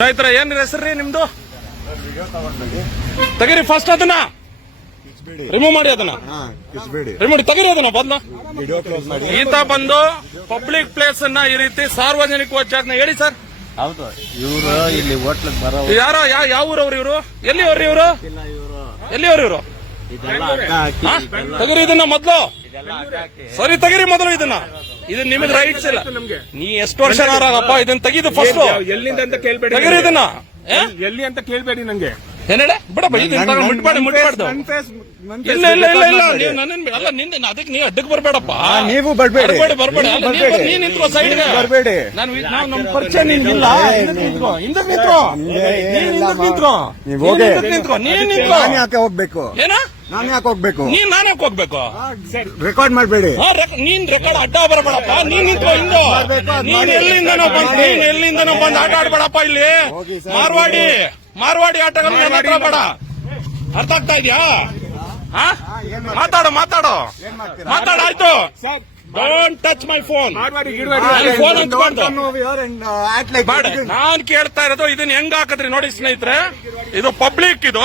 ರೈತರ ಏನ್ ಹೆಸರ್ರಿ ನಿಮ್ದು? ತೆಗೀರಿ ಫಸ್ಟ್ ಅದನ್ನ. ರಿಮೂವ್ ಮಾಡಿ ಅದನ್ನ. ರಿಮೂವ್ ಮಾಡಿ ತೆಗೀರಿ ಅದನ್ನ ಬಂದ ಈತ ಬಂದು ಪಬ್ಲಿಕ್ ಪ್ಲೇಸ್ ಅನ್ನ ಈ ರೀತಿ ಸಾರ್ವಜನಿಕ ಜಾಗನ ಹೇಳಿ ಸರ್. ಹೌದು ಇವರು ಇಲ್ಲಿ ಬರೋ ಯಾರೋ ಯಾವ ಊರವ್ರು ಇವರು? ಎಲ್ಲಿ ಅವ್ರಿ ಇವರು. ಎಲ್ಲಿ ಅವ್ರಿ ಇವರು? ತೆಗೀರಿ ಇದನ್ನ ಮೊದ್ಲು. ಸರಿ ತೆಗೀರಿ ಮೊದಲು ಇದನ್ನ. ಇದು ನಿಮಗೆ ರೈಟ್ಸ್ ಇಲ್ಲ. ನೀ ಎಷ್ಟು ವರ್ಷ ಆಗಪ್ಪ ಇದನ್ನ ತೆಗಿದು ಫಸ್ಟ್ ಎಲ್ಲಿಂದ ಅಂತ ಕೇಳ್ಬೇಡಿ ತೆಗೀರಿ ಇದನ್ನ. ಎಲ್ಲಿ ಅಂತ ಕೇಳ್ಬೇಡಿ ನಂಗೆ. ಏನೇಳೆ ಬಿಡಪ್ಪ ಇದನ್ನ ತಗೊಂಡು ಮುಟ್ಬಾರ್ದು. ಇಲ್ಲ ಇಲ್ಲ ಇಲ್ಲ ಇಲ್ಲ. record ನೀವು ನನ್ನ ಅಲ್ಲ ನಿಂದ ಅದಕ್ಕೆ ನೀವು ಅಡ್ಡಕ್ಕೆ ಬರ್ಬೇಡಪ್ಪ. ನೀವು ಬರ್ಬೇಡಿ. ಬರ್ಬೇಡಿ ಬರ್ಬೇಡಿ. ನೀವು ಅಲ್ಲ, ಬರ್ಬೇಡಿ. ನೀನ್ ನಿಂತ್ಕೋ ಸೈಡ್ಗೆ ಬರಬೇಡಿ. ನಾನು ನಾವು ನಮ್ಮ ಪರಿಚಯ ನಿನ್ಗಿಲ್ಲ ಹಿಂದಕ್ಕೆ ನಿಂತ್ಕೋ ಹಿಂದಕ್ಕೆ ನಿಂತ್ಕೋ. ನಿಮ್ಗೆ ನೀನ್ ಏನಿಲ್ಲ ಹಿಂದಕ್ಕೆ ಮಾ- ನಿಂತ್ಕೋ. ನೀವ್ ನೀನ್ ಹೋಗಿ. ಹಿಂದಕ್ಕೆ ನಿಂತ್ಕೋ. ನೀನ್ ನಿಂತ್ಕೋ. ಯಾಕೆ ಹೋಗ್ಬೇಕು? ಏನ? ನಾನು ಯಾಕೆ ಹೋಗ್ಬೇಕು? ನೀನ್ ನಾನು ಯಾಕೆ ಹೋಗ್ಬೇಕು? ರೆಕಾರ್ಡ್ ಮಾಡಬೇಡಿ. ನೀನ್ ರೆಕಾರ್ಡ್ ಅಡ್ಡ ಬರಬೇಡಪ್ಪ. ನೀನ್ ನಿಂತ್ಕೋ ಹಿಂದೆ ನೀನ್. ಎಲ್ಲಿಂದನೋ ಬಂದ್ ನೀನ್ ಎಲ್ಲಿಂದನೋ ಬಂದ್ ಆಟ ಆಡ್ಬೇಡಪ್ಪ ಇಲ್ಲಿ. ಮಾರ್ವಾಡಿ ಮಾರ್ವಾಡಿ ಆಟಗಳು ನನ್ನ ಬೇಡ. ಅರ್ಥ ಆಗ್ತಾ ಇದ್ಯಾ? ಹಾ? ಮಾತಾಡು ಮಾತಾಡು? ಮಾತಾಡ ಆಯ್ತು. Don't touch my phone phone this. ನಾನ್ ಕೇಳ್ತಾ ಇರೋದು ಇದನ್ನ ಹೆಂಗ್ ಹಾಕದ್ರಿ ನೋಡಿ ಸ್ನೇಹಿತರೆ. ಇದು ಪಬ್ಲಿಕ್ ಇದು.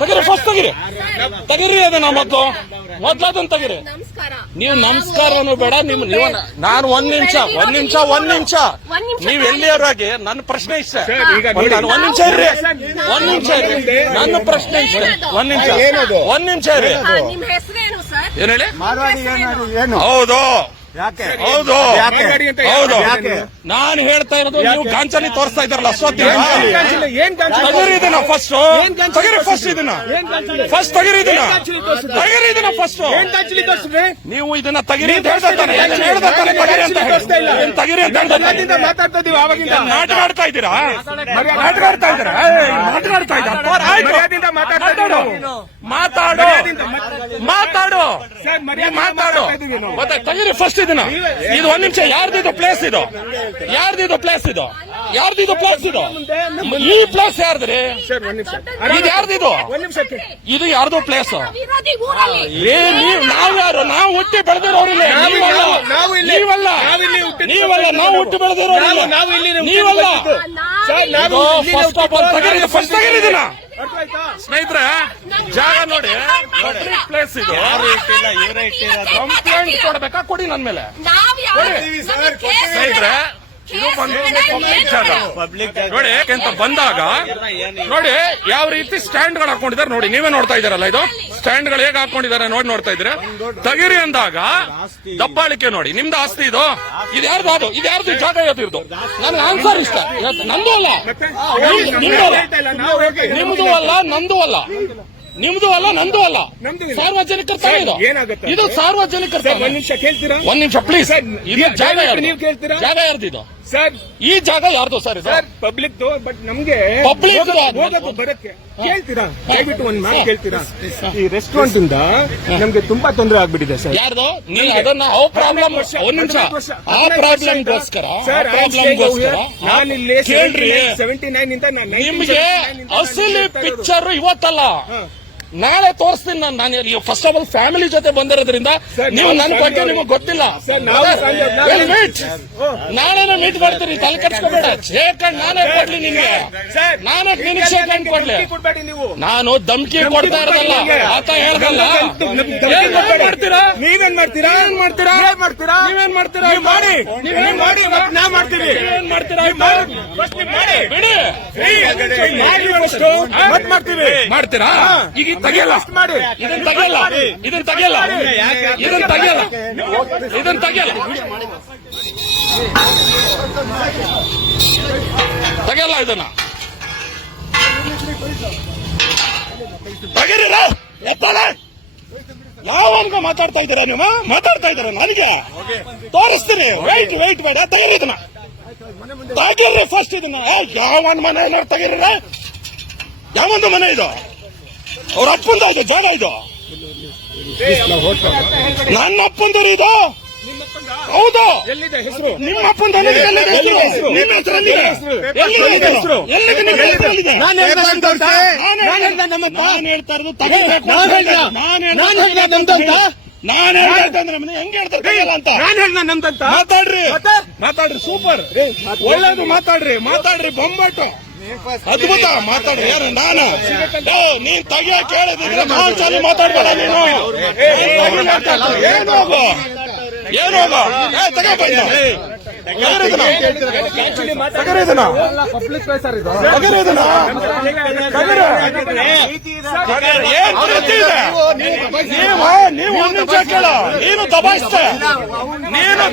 ತೆಗೀರಿ ಫಸ್ಟ್ ತೆಗಿರಿ. ತೆಗಿರಿ ಅದನ್ನ ಮೊದ್ಲು. ಮೊದ್ಲು ಅದನ್ನ ತಗಿರಿ. ನಮಸ್ಕಾರ. ನೀವು ನಮಸ್ಕಾರನು ಬೇಡ ನಿಮ್ ನೀವು ನಾನು ಒಂದ್ ನಿಮಿಷ ಒಂದ್ ನಿಮಿಷ ಒಂದ್ ನಿಮಿಷ. ನೀವು ಎಲ್ಲಿಯವರಾಗಿ? ನನ್ನ ಪ್ರಶ್ನೆ ಇಷ್ಟ. ಒಂದ್ ನಿಮಿಷ ಇರ್ರಿ. ಒಂದ್ ನಿಮಿಷ ಇರ್ರಿ. ನನ್ನ ಪ್ರಶ್ನೆ ಇಷ್ಟ. ಒಂದ್ ನಿಮಿಷ? ಒಂದ್ ನಿಮಿಷ ಇರ್ರಿ. ಏನ್ ಹೇಳಿ? ಹೌದು. ಹೌದು. ಯಾಕೆ? ಹೌದು. ಯಾಕೆ? ನಾನು ಹೇಳ್ತಾ ಇರೋದು ನೀವು ಗಾಂಚಲಿ ತೋರಿಸ್ತಾ ಇದ್ದಾರಲ್ಲ ಫಸ್ಟ್? ತಗಿರಿ ಇದನ್ನ ಫಸ್ಟ್ ತಗಿರಿ ಇದನ್ನ. ಏನ್ ತಗಿರಿ ಇದನ್ನ. ಫಸ್ಟ್ ಏನ್ ಕಾಣಿಸ್ಲಿ ತೋರ್ಸಿದ್ರೆ? ನೀವು ಇದನ್ನ ತಗಿರಿ ಅಂತ ತಗಿರಿ ಅಂತ ತಗಿರಿ ಅಂತ. ಮಾತಾಡ್ತಾ ಇದೀವಿ ಆವಾಗಿಂದ. ಏನ್ ನಾಟಕ ಆಡ್ತಾ ಇದ್ದೀರಾ? ನಾಟಕ ಆಡ್ತಾ ಇದ್ದೀರಾ? ನಾಟಕ ಇದ್ದೀರಾ ಮಾತಾಡು. ಮಾತಾಡು. ಮತ್ತೆ ತಗಿರಿ ಫಸ್ಟ್ ಇದನ್ನ ಇದು ಒಂದ್ ನಿಮಿಷ. ಯಾರ್ದಿದು ಪ್ಲೇಸ್ ಇದು? ಯಾರ್ದಿದು ಪ್ಲೇಸ್ ಇದು? ಯಾರ್ದಿದು ಪ್ಲೇಸ್ ಇದು? ಈ ಪ್ಲಸ್ ಯಾರ್ದ್ರಿ? ಸರ್ ಒಂದ್ ನಿಮಿಷ. ಇದು ಯಾರ್ದಿದು? ಇದು ಯಾರ್ದು ಪ್ಲೇಸ್ ಏ ನೀವ್ ನಾವ್ ಯಾರು? ನಾವು ಹುಟ್ಟಿ ಬೆಳೆದಿರೋರಿಲ್ಲ ನಾವು- ನೀವಲ್ಲ. ನಾವು- ನಾವು. ಇಲ್ಲಿ- ನೀವಲ್ಲ ನಾವು ಇಲ್ಲಿ ಹುಟ್ಟಿದ್ದು ನೀವಲ್ಲ ನಾವು ಹುಟ್ಟಿ ಬೆಳೆದಿರೋರಿಲ್ಲ ನಾವು- ನಾವು ಇಲ್ಲಿ ನೀವಲ್ಲ ಫಸ್ಟ್ ಆಫ್ ಆಲ್ ಫಸ್ಟ್ ತಗರಿದಿನ ಸ್ನೇಹಿತರೆ ಜಾಗ ನೋಡಿ. ಪ್ಲೇಸ್ ಇದು. ಕಂಪ್ಲೇಂಟ್ ಕೊಡ್ಬೇಕಾ? ಕೊಡಿ ನನ್ ಮೇಲೆ. ಸ್ನೇಹಿತರೆ ಇದು ಬಂದು ಪಬ್ಲಿಕ್ ಜಾಗ. ನೋಡಿ ಯಾಕೆಂತ ಬಂದಾಗ ನೋಡಿ ಯಾವ ರೀತಿ ಸ್ಟ್ಯಾಂಡ್ಗಳು ಹಾಕೊಂಡಿದ್ದಾರೆ ನೋಡಿ ನೀವೇ ನೋಡ್ತಾ ಇದಾರಲ್ಲ ಇದು? ಸ್ಟ್ಯಾಂಡ್ಗಳು ಹೇಗೆ ಹಾಕೊಂಡಿದ್ದಾರೆ ನೋಡಿ ನೋಡ್ತಾ ಇದ್ರೆ ತಗಿರಿ ಅಂದಾಗ ದಬ್ಬಾಳಿಕೆ ನೋಡಿ ನಿಮ್ದು ಆಸ್ತಿ ಇದು? ಇದು ಯಾರ್ದು ಅದು? ಇದು ಯಾರ್ದು? ಜಾಗ ಯಾವ್ದು ನನ್ಗೆ ಆನ್ಸರ್ ಇಷ್ಟ. ನಂದು ಅಲ್ಲ. ನಿಮ್- ನಿಮ್ದು ಅಲ್ಲ. ಹೇಳ್ತಾ ಇಲ್ಲ, ನಾವು ನಿಮ್ದು ಅಲ್ಲ ನಂದು ಅಲ್ಲ. ನಿಮ್ದು ಅಲ್ಲ ನಂದು ಅಲ್ಲ. ಸಾರ್ವಜನಿಕರ ತಾನೇ ಇದು. ಏನಾಗುತ್ತೆ? ಇದು ಸಾರ್ವಜನಿಕರ. ಒಂದ್ ನಿಮಿಷ ಕೇಳ್ತೀರಾ? ಒಂದ್ ನಿಮಿಷ ಪ್ಲೀಸ್ ಇದು ಜಾಗ? ಜಾಗ ಯಾರ್ದು? ಇದು ಸರ್ ಈ ಜಾಗ ಯಾರ್ದು ಸರ್ ಇದು? ಸರ್ ಪಬ್ಲಿಕ್ ಬಟ್ ನಮ್ಗೆ ಪಬ್ಲಿಕ್ ಅದು- ಬರಕ್ಕೆ. ಕೇಳ್ತೀರಾ? ದಯವಿಟ್ಟು ಒಂದ್ ಮಾತು ಕೇಳ್ತೀರಾ? ಈ ರೆಸ್ಟೋರೆಂಟ್ ಇಂದ ನಮ್ಗೆ ತುಂಬಾ ತೊಂದರೆ ಆಗ್ಬಿಟ್ಟಿದೆ ಸರ್. ಯಾರ್ದು? ನೀವು ಅದನ್ನ ಆ ಪ್ರಾಬ್ಲಮ್ ಒಂದ್ ನಿಮಿಷ. ಆ ಪ್ರಾಬ್ಲಮ್ಗೋಸ್ಕರ ಸರ್ ಪ್ರಾಬ್ಲಮ್ಗೋಸ್ಕರ ನಾನು ಇಲ್ಲಿ ಕೇಳ್ರಿ. ಸೆವೆಂಟಿ ನೈನ್ ಇಂದ ನಾನು ನಿಮ್ಗೆ ಅಸಲಿ ಪಿಕ್ಚರ್ ಇವತ್ತಲ್ಲ. ನಾಳೆ ತೋರಿಸ್ತೀನಿ ನಾನು ನಾನು ಫಸ್ಟ್ ಆಫ್ ಆಲ್ ಫ್ಯಾಮಿಲಿ ಜೊತೆ ಬಂದಿರೋದ್ರಿಂದ ನೀವು ನನ್ನ ಬಗ್ಗೆ ನಿಮಗೆ ಗೊತ್ತಿಲ್ಲ. ನಾಳೆನೇ ಮೀಟ್ ಮಾಡ್ತೀನಿ ತಲೆ ಕಟ್ಸ್ಕೋಬೇಡ ಶೇಖಂಡ್ ನಾನೇ ಕೊಡ್ಲಿ ನಿಮ್ಗೆ. ನಾನೇ ನಿನಗೆ ಶೇಖಂಡ್ ಕೊಡ್ಲಿ. ನಾನು ಧಮ್ಕಿ ಕೊಡ್ತಾ ಇರೋದಲ್ಲ ಆತ ಹೇಳ್ದಲ್ಲ. ಏನ್. ಮಾಡ್ತೀರಾ? ನೀವೇನ್ ಮಾಡ್ತೀರಾ? ಏನ್ ಮಾಡ್ತೀರಾ? ನೀವೇನ್ ಮಾಡ್ತೀರಾ? ನೀವೇನ್ ಮಾಡ್ತೀರಾ? ಮಾಡಿ. ನೀವೇನ್ ನೀವ್ ಮಾಡಿ. ನಾವ್ ಮಾಡ್ತೀವಿ. ಏನ್ ಮಾಡ್ತೀರಾ? ಮಾಡಿ. ಬಿಡಿ. ಮಾಡ್ತೀವಿ ಮಾಡ್ತೀರಾ? ಈಗ ತೆಗಿಯಲ್ಲ. ಇದನ್ನ ತೆಗೆಯಲ್ಲ. ಇದನ್ನ ತೆಗೆಯಲ್ಲ. ಇದನ್ನ ತೆಗೆಯಲ್ಲ. ಇದನ್ನ ತೆಗೆಯಲ್ಲ. ತೆಗೆಯಲ್ಲ ಇದನ್ನ. ತೆಗೀರಿರ ಎತ್ತಾಳೆ ಯಾವನ್ಗ ಮಾತಾಡ್ತಾ ಇದ್ದೀರಾ ನೀವು ಮಾತಾಡ್ತಾ ಇದ್ದೀರಾ ನನಗೆ? ತೋರಿಸ್ತೀನಿ. ವೈಟ್ ವೈಟ್ ಬೇಡ ತೆಗೀರಿ ಇದನ್ನ. ತೆಗೀರಿ ಫಸ್ಟ್ ಇದನ್ನ. ಏ, ಯಾವನ್ ಮನೆ ಏನಾರು ಯಾವ ಯಾವೊಂದು ಮನೆ ಇದು? ಅವ್ರ ಅಪ್ಪಂದ ಇದೆ ಜಾಗ ಇದು. ನನ್ನ ಅಪ್ಪಂದರು ಇದು. ಹೌದು. ನಿಮ್ಮ ಅಪ್ಪಂದ? ನಿಮ್ಮ? ನಾನು ನಾನು ನಾನು ಹೇಳ್ದೆ ನಾನು ಹೇಳ್ತಾ ಇರೋದು ತಗೊಳ್ಬೇಕು. ನಾನು ಹೇಳ್ದೆ. ನಾನು ಹೇಳ್ದೆ ನಾನು ಹೇಳ್ದೆ ನಮ್ದು ಅಂತ. ನಾನು ಹೇಳ್ದೆ ಅಂದ್ರೆ ಹೆಂಗ್ ಹೇಳ್ತಾರೆ ಅಂತ. ನಾನು ಹೇಳ್ದ ನಮ್ದಂತ. ಮಾತಾಡ್ರಿ? ಮಾತಾಡ್ರಿ ಸೂಪರ್. ಒಳ್ಳೇದು ಮಾತಾಡ್ರಿ. ಮಾತಾಡ್ರಿ ಬೊಂಬಾಟು. ಅದ್ಭುತ ಮಾತಾಡ್ರಿ ಯಾರು? ನಾನು? ನೀನ್ ತೆಗಿಯ ಕೇಳಿದ್ರೆ ನಾನ್ ಸಾಲಿ ಮಾತಾಡ್ಬೇಡ ನೀನು. ಏನು ಹೋಗು? ಏನು ಹೋಗು. ಪಬ್ಲಿಕ್ ಇದು. ಏನ್ ಪ್ರೀತಿ ಇದೆ? ನೀವು ನೀವು ಒಂದ್ ನಿಮಿಷ ಕೇಳು. ನೀನು ದಬಾಯಿಸ್ತೆ ನೀನು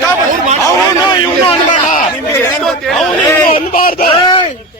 ಅವನು ಇವನು ಅನ್ಬೇಡ. ಅವನು ಇವನು ಅನ್ಬಾರ್ದು.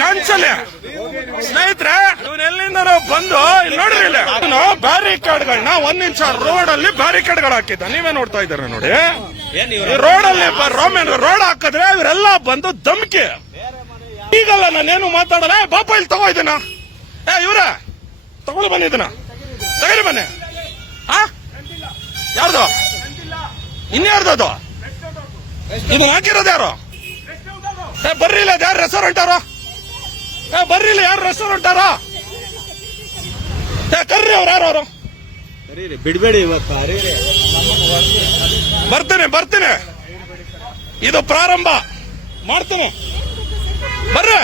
ಗಂಚಲೆ ಸ್ನೇಹಿತರೆ ಇವನ್ ಎಲ್ಲಿಂದ ಬಂದು ಇಲ್ಲಿ ನೋಡ್ರಿ ಇಲ್ಲ. ನಾನು ಬ್ಯಾರಿಕೇಡ್ಗಳನ್ನ ಒಂದ್ ನಿಮಿಷ ರೋಡ್ ಅಲ್ಲಿ ಬ್ಯಾರಿಕೇಡ್ಗಳು ಹಾಕಿದ್ದ. ನೀವೇ ನೋಡ್ತಾ ಇದ್ದೀರ ನೋಡಿ? ರೋಡ್ ಅಲ್ಲಿ ರೋಮನ್ ರೋಡ್ ಹಾಕಿದ್ರೆ ಇವರೆಲ್ಲ ಬಂದು ಧಮ್ಕಿ. ಈಗಲ್ಲ ನಾನೇನು ಮಾತಾಡಲ್ಲ. ಬಾಪ ಇಲ್ಲಿ ತಗೋ ಇದನ್ನ. ಏ ಇವ್ರ ತಗೊಂಡು ಬನ್ನಿ ಇದನ್ನ. ತಗರಿ ಬನ್ನಿ. ಆ? ಯಾರ್ದು? ಇನ್ಯಾರ್ದು ಅದು? ಇದನ್ನ ಹಾಕಿರೋದು ಯಾರು? ಬರ್ರಿ ಇಲ್ಲ ಯಾರು ರೆಸ್ಟೋರೆಂಟ್ ಅವರ? ಏ ಬರ್ರಿ ಇಲ್ಲ ಯಾರು ರೆಸ್ಟೋರೆಂಟ್ ಅವರ? ಕರ್ರಿ ಅವ್ರು ಯಾರು ಅವರು? ಬಿಡ್ಬೇಡಿ ಇವತ್ತು ಬರ್ತೇನೆ ಬರ್ತೀನಿ. ಇದು ಪ್ರಾರಂಭ. ಮಾಡ್ತೇನೆ. ಬರ್ರಿ.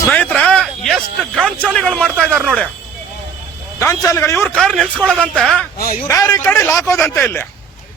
ಸ್ನೇಹಿತರ ಎಷ್ಟು ಗಾಂಚಾಲಿಗಳು ಮಾಡ್ತಾ ಇದಾರೆ ನೋಡಿ. ಗಾಂಚಾಲಿಗಳು ಇವ್ರ ಕಾರ್ ನಿಲ್ಸ್ಕೊಳ್ಳೋದಂತೆ ಬ್ಯಾರಿಕೇಡ್ ಕಡೆ ಹಾಕೋದಂತೆ ಇಲ್ಲಿ.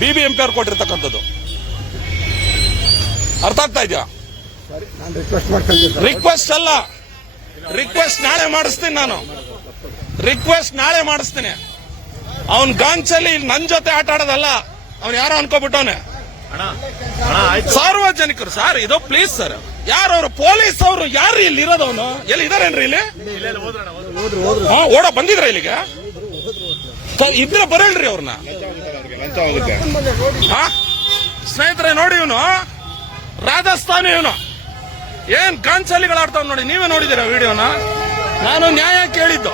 ಬಿ ಬಿ ಎಂ ಪಿ ಅವ್ರು ಕೊಟ್ಟಿರ್ತಕ್ಕಂಥದ್ದು. ಅರ್ಥ ಆಗ್ತಾ ಇದೆಯಾ? ನಾನು ರಿಕ್ವೆಸ್ಟ್ ಅಲ್ಲ. ರಿಕ್ವೆಸ್ಟ್ ನಾಳೆ ಮಾಡಿಸ್ತೀನಿ ನಾನು. ರಿಕ್ವೆಸ್ಟ್ ನಾಳೆ ಮಾಡಿಸ್ತೀನಿ. ಅವನ್ ಗಾಂಚಲ್ಲಿ ನನ್ ಜೊತೆ ಆಟ ಆಡೋದಲ್ಲ ಅವ್ನು ಯಾರೋ ಅನ್ಕೋಬಿಟ್ಟವನೆ. ಸಾರ್ವಜನಿಕರು ಸರ್ ಇದು ಪ್ಲೀಸ್ ಸರ್ ಯಾರು ಅವರು? ಪೊಲೀಸ್ ಅವರು ಯಾರು ಇಲ್ಲಿ ಇರೋದವನು ಎಲ್ಲಿ ಇದಾರೇನ್ರಿ ಇಲ್ಲಿ? ಹಾ ಓಡ ಬಂದಿದ್ರ ಇಲ್ಲಿಗೆ? ಸ- ಇದ್ರೆ ಬರಲ್ರಿ ಅವ್ರನ್ನ ಹಾ ಸ್ನೇಹಿತರೆ, ನೋಡಿ ಇವನು ರಾಜಸ್ಥಾನಿ ಇವನು. ಏನ್ ಗಾಂಚಲಿಗಳು ಆಡ್ತಾವ್ ನೋಡಿ, ನೀವೇ ನೋಡಿದಿರ ವಿಡಿಯೋನ? ನಾನು ನ್ಯಾಯ ಕೇಳಿದ್ದು.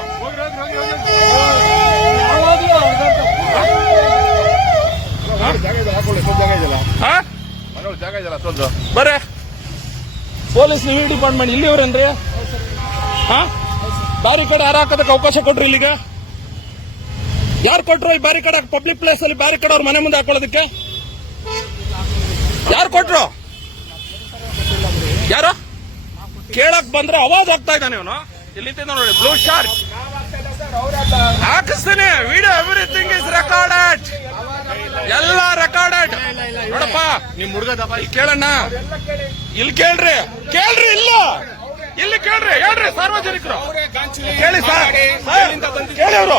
ಬರೇ. ಪೊಲೀಸ್ ನೀವು ಡಿಪಾರ್ಟ್ಮೆಂಟ್ ಇಲ್ಲಿವ್ರೇನ್ರಿ ಹಾ ಬ್ಯಾರಿಕೇಡ್ ಯಾರು ಹಾಕೋದಕ್ಕೆ ಅವಕಾಶ ಕೊಟ್ರಿ ಇಲ್ಲಿಗೆ? ಯಾರು ಕೊಟ್ರು ಈ ಬ್ಯಾರಿಕೇಡ್ ಪಬ್ಲಿಕ್ ಪ್ಲೇಸ್ ಅಲ್ಲಿ ಬ್ಯಾರಿಕೇಡ್ ಅವ್ರ ಮನೆ ಮುಂದೆ ಹಾಕೊಳ್ಳೋದಕ್ಕೆ? ಯಾರು ಕೊಟ್ರು? ಯಾರು? ಕೇಳಕ್ ಬಂದ್ರೆ ಅವಾಜ್ ಆಗ್ತಾ ಇದ್ದಾನೆ ಇವನು. ಇಲ್ಲಿ ನೋಡಿ ಬ್ಲೂ ಶಾರ್ಕ್ ಹಾಕಿಸ್ತೀನಿ. ವಿಡಿಯೋ ಎವ್ರಿಥಿಂಗ್ ಇಸ್ ರೆಕಾರ್ಡೆಡ್ ಎಲ್ಲ ರೆಕಾರ್ಡೆಡ್ ನೋಡಪ್ಪ ನಿಮ್ ಹುಡುಗ ದಪ್ಪ ಇಲ್ಲಿ ಕೇಳಣ್ಣ. ಇಲ್ಲಿ ಕೇಳ್ರಿ. ಕೇಳ್ರಿ ಇಲ್ಲ. ಇಲ್ಲಿ ಕೇಳ್ರಿ ಹೇಳ್ರಿ ಸಾರ್ವಜನಿಕರು. ಕೇಳಿ ಸರ್, ಕೇಳಿ ಅವರು.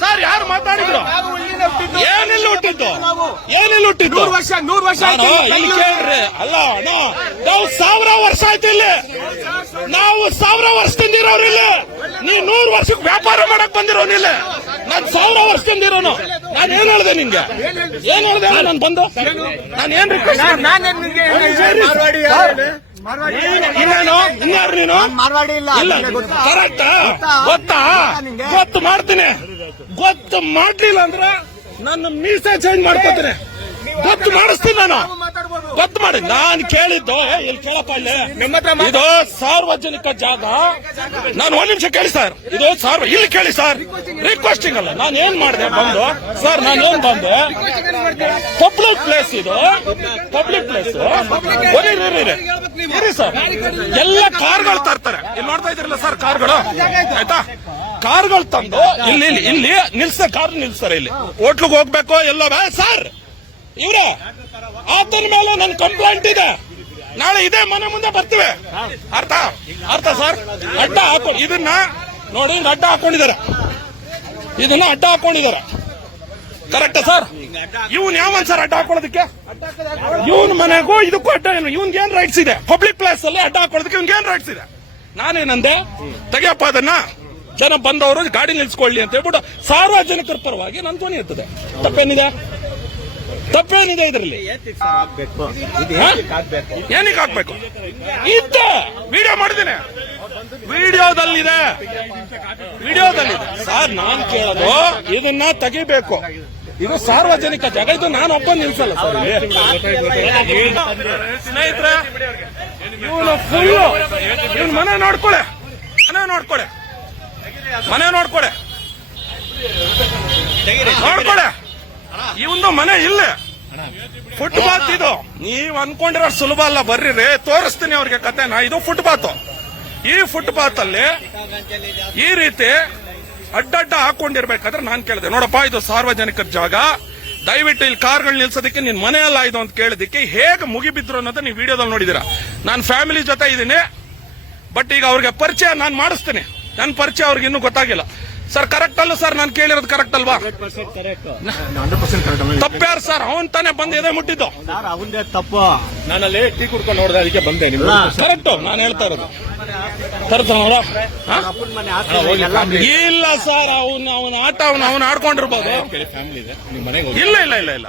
ಸರ್ ಯಾರು ಮಾತಾಡಿದ್ರು? ಏನಿಲ್ಲ ಹುಟ್ಟಿದ್ದು? ಏನಿಲ್ಲ ಹುಟ್ಟಿದ್ದು? ನೂರು ವರ್ಷ ನೂರು ವರ್ಷ ಕೇಳ್ರಿ. ಅಲ್ಲ ನಾವು ಸಾವಿರ ವರ್ಷ ಆಯ್ತು ಇಲ್ಲಿ. ನಾವು ಸಾವಿರ ವರ್ಷದಿಂದ ಇರೋರು ಇಲ್ಲಿ. ನೀವ್ ನೂರು ವರ್ಷಕ್ಕೆ ವ್ಯಾಪಾರ ಮಾಡಕ್ ಬಂದಿರೋನಿಲ್ಲ ಇಲ್ಲಿ. ನಾನ್ ಸಾವಿರ ವರ್ಷದಿಂದ ಇರೋನು. ನಾನು ಏನ್ ಹೇಳ್ದೆ ನಿಂಗೆ? ಏನ್ ಹೇಳ್ದೆ ನಾನು ಬಂದು? ನಾನು ಏನ್ ರಿಕ್ವೆಸ್ಟ್ ಇನ್ನೇನು ಇನ್ಯಾರು ನೀನು? ಮಾರ್ವಾಡಿ ಇಲ್ಲ ಇಲ್ಲ. ಕರೆಕ್ಟ್ ಗೊತ್ತಾ? ಗೊತ್ತು ಮಾಡ್ತೀನಿ. ಗೊತ್ತು ಮಾಡ್ಲಿಲ್ಲ ಅಂದ್ರೆ ನನ್ನ ಮೀಸೆ ಚೇಂಜ್ ಮಾಡ್ಕೋತೀನಿ. ಗೊತ್ತು ಮಾಡಿಸ್ತೀನಿ ನಾನು. ಗೊತ್ತು ಮಾಡಿ. ನಾನು ಕೇಳಿದ್ದು ಇಲ್ಲಿ ಕೇಳಪ್ಪ ಇಲ್ಲಿ. ಇದು ಸಾರ್ವಜನಿಕ ಜಾಗ. ನಾನು ಒಂದ್ ನಿಮಿಷ ಕೇಳಿ ಸರ್ ಇದು ಸಾರ್ವ ಇಲ್ಲಿ ಕೇಳಿ ಸರ್ ರಿಕ್ವೆಸ್ಟಿಂಗ್ ಅಲ್ಲ. ನಾನು ಏನ್ ಮಾಡಿದೆ ಬಂದು? ಸರ್ ನಾನು ಏನ್ ಬಂದೆ? ಪಬ್ಲಿಕ್ ಪ್ಲೇಸ್ ಇದು. ಪಬ್ಲಿಕ್ ಪ್ಲೇಸ್ ಇರಿ ಸರ್ ಎಲ್ಲ ಕಾರ್ಗಳು ತರ್ತಾರೆ. ಇಲ್ಲಿ ನೋಡ್ತಾ ಇದ್ರಲ್ಲ ಸರ್ ಕಾರ್ಗಳು ಆಯ್ತಾ? ಕಾರ್ಗಳು ತಂದು ಇಲ್ಲಿ ಇಲ್ಲಿ ನಿಲ್ಸ, ಕಾರ್ ನಿಲ್ಸ್ತಾರೆ ಇಲ್ಲಿ. ಹೋಟ್ಲಿಗೆ ಹೋಗ್ಬೇಕು, ಎಲ್ಲೋ ಬೇ, ಸರ್. ಇವ್ರೆ, ಆತನ ಮೇಲೆ ನನ್ ಕಂಪ್ಲೇಂಟ್ ಇದೆ. ನಾಳೆ ಇದೇ ಮನೆ ಮುಂದೆ ಬರ್ತೀವಿ. ಅರ್ಥ? ಅರ್ಥ, ಸರ್? ಅಡ್ಡ ಹಾಕೊಂಡು ಇದನ್ನ ನೋಡಿ ಅಡ್ಡ ಹಾಕೊಂಡಿದ್ದಾರೆ. ಇದನ್ನ ಅಡ್ಡ ಹಾಕೊಂಡಿದ್ದಾರೆ. Correct sir? ಇವನ್ ಯಾವನ್ ಸರ್ ಅಡ್ಡ ಹಾಕೊಳ್ಳೋದಕ್ಕೆ? ಇವನ್ ಮನೆಗೂ ಇದಕ್ಕೂ ಅಡ್ಡ ಏನು? ಇವನ್ಗೆ ಏನ್ ರೈಟ್ಸ್ ಇದೆ? ಪಬ್ಲಿಕ್ ಪ್ಲೇಸ್ ಅಲ್ಲಿ ಅಡ್ಡ ಹಾಕೊಳ್ಳೋದಕ್ಕೆ ಇವನ್ಗೆ ಏನ್ ರೈಟ್ಸ್ ಇದೆ? ನಾನೇನಂದೆ? ತೆಗಿಯಪ್ಪ ಅದನ್ನ. ಜನ ಬಂದವರು ಗಾಡಿ ನಿಲ್ಸ್ಕೊಳ್ಳಿ ಅಂತ ಹೇಳ್ಬಿಟ್ಟು ಸಾರ್ವಜನಿಕರ ಪರವಾಗಿ ನನ್ನ ಧ್ವನಿ ಇರ್ತದೆ ತಪ್ಪೇನಿದೆ? ತಪ್ಪೇನಿದೆ ಇದರಲ್ಲಿ? ಏನಕ್ಕೆ ಹಾಕ್ಬೇಕು? ಇತ್ತ! ವಿಡಿಯೋ ಮಾಡಿದ್ದೀನಿ. ವಿಡಿಯೋದಲ್ಲಿದೆ. ವಿಡಿಯೋದಲ್ಲಿದೆ. ಸರ್ ನಾನ್ ಕೇಳೋದು ಇದನ್ನ ತೆಗಿಬೇಕು. ಇದು ಸಾರ್ವಜನಿಕ ಜಾಗ. ಇದು ನಾನು ಒಬ್ಬ ನಿಲ್ಸಲ್ಲ ಸರ್. ಸ್ನೇಹಿತರೆ ಇವನು ಫುಲ್ಲು ಇವನ್ ಮನೆ ನೋಡ್ಕೊಳೆ. ಮನೆ ನೋಡ್ಕೊಳೆ. ಮನೆ ನೋಡ್ಕೊಡೆ. ನೋಡ್ಕೊಡೆ. ಇವಂದು ಮನೆ ಇಲ್ಲ. ಫುಟ್ಪಾತ್ ಇದು. ನೀವ್ ಅನ್ಕೊಂಡಿರೋ ಸುಲಭ ಅಲ್ಲ, ಬರ್ರಿ ತೋರಿಸ್ತೀನಿ ಅವ್ರಿಗೆ ಕತೆನ ಇದು ಫುಟ್ಪಾತ್ ಈ ಫುಟ್ಪಾತ್ ಅಲ್ಲಿ ಈ ರೀತಿ ಅಡ್ಡಡ್ಡ ಹಾಕೊಂಡಿರ್ಬೇಕಾದ್ರೆ ನಾನ್ ಕೇಳಿದೆ. ನೋಡಪ್ಪ, ಇದು ಸಾರ್ವಜನಿಕರ ಜಾಗ. ದಯವಿಟ್ಟು ಇಲ್ಲಿ ಕಾರ್ಗಳು ನಿಲ್ಸೋದಕ್ಕೆ ನಿನ್ ಮನೆ ಅಲ್ಲ ಇದು ಅಂತ ಕೇಳಿದಕ್ಕೆ ಹೇಗೆ ಮುಗಿಬಿದ್ರು ಅನ್ನೋದು ನೀವು ವಿಡಿಯೋದಲ್ಲಿ ನೋಡಿದೀರಾ. ನಾನು ಫ್ಯಾಮಿಲಿ ಜೊತೆ ಇದ್ದೀನಿ. ಬಟ್ ಈಗ ಅವ್ರಿಗೆ ಪರಿಚಯ ನಾನು ಮಾಡಿಸ್ತೀನಿ. ನನ್ನ ಪರಿಚಯ ಅವ್ರಿಗೆ ಇನ್ನೂ ಗೊತ್ತಾಗಿಲ್ಲ. ಸರ್ ಕರೆಕ್ಟ್ ಅಲ್ಲ ಸರ್ ನಾನು ಕೇಳಿರೋದು ಕರೆಕ್ಟ್ ಅಲ್ವಾ? ತಪ್ಪ್ಯಾರು ಸರ್ ಅವನ್ ತಾನೇ ಬಂದು ಎದೆ ಮುಟ್ಟಿದ್ದು. ಸರ್ ತಪ್ಪು ತಪ್ಪು. ಅಲ್ಲಿ ಟೀ ಕುಡ್ಕೊಂಡು ನೋಡಿದೆ ಅದಕ್ಕೆ ಬಂದೆ ಕರೆಕ್ಟ್ ನಾನು ಹೇಳ್ತಾ ಇರೋದು. ಇಲ್ಲ ಸರ್ ಅವನ್ ಅವನ ಆಟ ಅವನ್ ಅವನ್ ಆಡ್ಕೊಂಡಿರ್ಬೋದು. ಇಲ್ಲ ಇಲ್ಲ ಇಲ್ಲ ಇಲ್ಲ.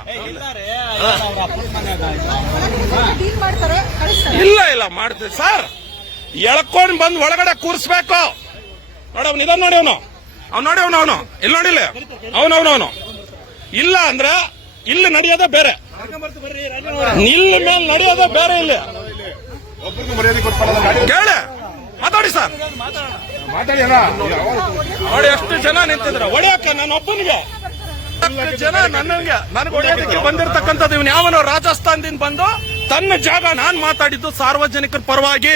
ಇಲ್ಲ ಇಲ್ಲ. ಮಾಡ್ತೀವಿ. ಸರ್ ಎಳ್ಕೊಂಡ್ ಬಂದ್ ಒಳಗಡೆ ಕೂರ್ಸ್ಬೇಕು. ನೋಡಿ ನೋಡಿ ಅವನು. ಅವ್ನು ನೋಡಿ ಅವನು ಅವನು. ಇಲ್ಲಿ ನೋಡಿಲ್ಲ ಅವನು ಅವನು ಇಲ್ಲ ಅಂದ್ರೆ ಇಲ್ಲಿ ನಡೆಯೋದೇ ಬೇರೆ. ಇಲ್ಲಿ ಮೇಲೆ ನಡೆಯೋದೇ ಬೇರೆ ಇಲ್ಲಿ. ಕೇಳಿ. ಮಾತಾಡಿ ಸರ್. ನೋಡಿ ಎಷ್ಟು ಜನ ನಿಂತಿದ್ರ. ಒಡೆಯಕ್ಕ ನನ್ನ ಒಬ್ಬನಿಗೆ. ಜನ ನನಗೆ ನನಗೆ ಹೊಡೆಯೋದಕ್ಕೆ ಬಂದಿರತಕ್ಕಂಥದ್ದು ಇವನು ಯಾವನೋ ರಾಜಸ್ಥಾನದಿಂದ ಬಂದು ತನ್ನ ಜಾಗ ನಾನು ಮಾತಾಡಿದ್ದು ಸಾರ್ವಜನಿಕರ ಪರವಾಗಿ.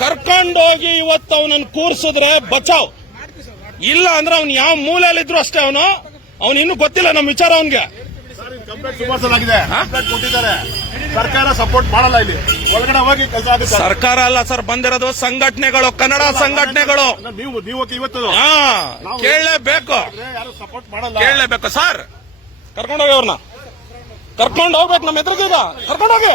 ಕರ್ಕೊಂಡೋಗಿ ಇವತ್ತು ಅವನನ್ನು ಕೂರಿಸಿದ್ರೆ ಬಚಾವ್. ಇಲ್ಲ ಅಂದ್ರೆ ಅವ್ನು ಯಾವ ಮೂಲೆಯಲ್ಲಿದ್ರು ಅಷ್ಟೇ ಅವನು. ಅವನು ಇನ್ನೂ ಗೊತ್ತಿಲ್ಲ ನಮ್ಮ ವಿಚಾರ ಅವನ್ಗೆ. ಸರ್ಕಾರ ಸಪೋರ್ಟ್ ಮಾಡಲ್ಲ ಇಲ್ಲಿ. ಒಳಗಡೆ ಹೋಗಿ ಕೆಲಸ ಆಗುತ್ತೆ ಸರ್ಕಾರ ಅಲ್ಲ ಸರ್ ಬಂದಿರೋದು ಸಂಘಟನೆಗಳು ಕನ್ನಡ ಸಂಘಟನೆಗಳು. ನೀವು ನೀವು ಇವತ್ತು? ಕೇಳಲೇಬೇಕು. ಸಪೋರ್ಟ್ ಮಾಡಲ್ಲ. ಕೇಳಲೇಬೇಕು ಸರ್. ಕರ್ಕೊಂಡೋಗಿ ಅವ್ರನ್ನ ಕರ್ಕೊಂಡು ಹೋಗ್ಬೇಕು ನಮ್ಮ ಎದುರಿಗೀಗ. ಕರ್ಕೊಂಡೋಗಿ.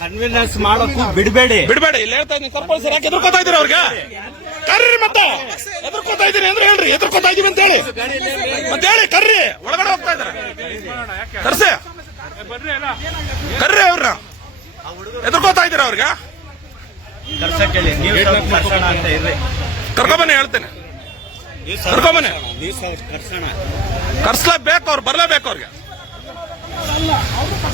ಕನ್ವಿನ್ಸ್ ಮಾಡೋಕ್ಕೂ ಬಿಡಬೇಡಿ. ಬಿಡಬೇಡಿ ಇಲ್ಲಿ ಹೇಳ್ತಾ ಇದ್ದೀನಿ ಕಂಪಲ್ಸರಿ ಸರ್ ಯಾಕೆ ಎದುರ್ಕೋತಾ ಇದೀರ ಅವ್ರಿಗೆ? ಕರ್ರಿ ಮತ್ತೆ. ಎದುರ್ಕೋತಾ ಇದೀನಿ ಅಂದ್ರೆ ಹೇಳ್ರಿ ಎದುರ್ಕೋತಾ ಇದೀನಿ ಅಂತ ಹೇಳಿ. ಮತ್ತೆ ಹೇಳಿ ಕರ್ರಿ ಒಳಗಡೆ ಹೋಗ್ತಾ ಇದಾರೆ ಕರ್ಸಿ. ಕರ್ರಿ ಅವ್ರನ್ನ ಎದುರ್ಕೋತಾ ಇದೀರ ಅವ್ರಿಗೆ? ಕರ್ಸಕ್ ಹೇಳಿ ನೀವು ಸ್ವಲ್ಪ ಕರ್ಸೋಣ ಅಂತ ಇರ್ರಿ. ಕರ್ಕೊಂಬನ್ನಿ ಹೇಳ್ತೇನೆ. ಕರ್ಸೋಣ. ಕರ್ಸ್ಲೇಬೇಕು ಅವ್ರು ಬರ್ಲೇಬೇಕು ಅವ್ರಿಗೆ.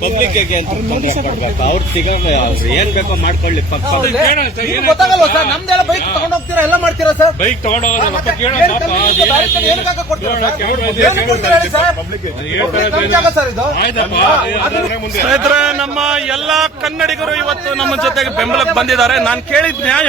ಪಬ್ಲಿಕ್ ಅವ್ರ ಏನ್ ಬೇಕೋ ಮಾಡ್ಕೊಳ್ಳಿ. ಗೊತ್ತಾಗಲ್ವಾ ಸರ್? ನಮ್ದೆಲ್ಲ ಬೈಕ್ ತಗೊಂಡ್ ಹೋಗ್ತೀರಾ? ಎಲ್ಲ ಮಾಡ್ತೀರಾ ಸರ್? ಬೈಕ್ ತಗೊಂಡ್ ಸ್ನೇಹಿತರೆ ನಮ್ಮ ಎಲ್ಲಾ ಕನ್ನಡಿಗರು ಇವತ್ತು ನಮ್ಮ ಜೊತೆಗೆ ಬೆಂಬಲಕ್ಕೆ ಬಂದಿದ್ದಾರೆ. ನಾನು ಕೇಳಿದ ನ್ಯಾಯ.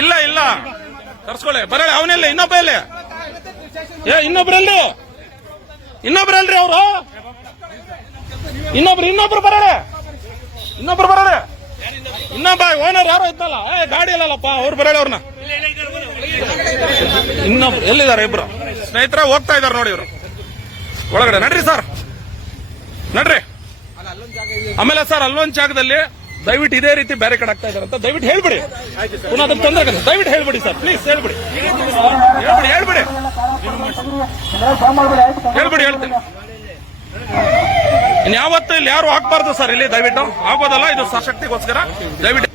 ಇಲ್ಲ ಇಲ್ಲ. ತರ್ಸ್ಕೊಳ್ಳಿ. ಬರಲ್ಲ ಅವನೆಲ್ಲ ಇನ್ನೊಬ್ಬ ಇಲ್ಲಿ ಏ ಇನ್ನೊಬ್ರಲ್ಲಿ? ಇನ್ನೊಬ್ರಲ್ರಿ ಅವರು? ಇನ್ನೊಬ್ರು ಇನ್ನೊಬ್ರು ಬರಳೆ ಇನ್ನೊಬ್ರು ಬರಳೆ ಇನ್ನೊಬ್ಬ ಓನರ್ ಯಾರೋ ಇದ್ದಲ್ಲ. ಏ ಗಾಡಿ ಇಲ್ಲಲ್ಲಪ್ಪ ಅವ್ರು ಬರಳೆ ಅವ್ರನ್ನ. ಇನ್ನೊಬ್ರು ಎಲ್ಲಿದ್ದಾರೆ ಇಬ್ರು? ಸ್ನೇಹಿತರ ಹೋಗ್ತಾ ಇದಾರೆ ನೋಡಿ ಇವರು. ಒಳಗಡೆ ನಡ್ರಿ ಸರ್. ನಡ್ರಿ. ಆಮೇಲೆ ಸರ್, ಅಲ್ಲೊಂದ್ ಜಾಗದಲ್ಲಿ ದಯವಿಟ್ಟು ಇದೇ ರೀತಿ ಬ್ಯಾರಿಕೇಡ್ ಆಗ್ತಾ ಇದಾರೆ ಅಂತ ದಯವಿಟ್ಟು ಹೇಳ್ಬಿಡಿ. ಪುನಃ ಅದನ್ನ ತೊಂದರೆ. ದಯವಿಟ್ಟು ಹೇಳ್ಬಿಡಿ ಸರ್ ಪ್ಲೀಸ್ ಹೇಳ್ಬಿಡಿ. ಹೇಳ್ಬಿಡಿ ಹೇಳ್ಬಿಡಿ. ಹೇಳ್ಬಿಡಿ, ಹೇಳ್ತೀನಿ. ಇನ್ಯಾವತ್ತು ಇಲ್ಲಿ ಯಾರು ಹಾಕ್ಬಾರ್ದು ಸರ್ ಇಲ್ಲಿ, ದಯವಿಟ್ಟು. ಆಗೋದಲ್ಲ ಇದು ಸಶಕ್ತಿಗೋಸ್ಕರ. ದಯವಿಟ್ಟು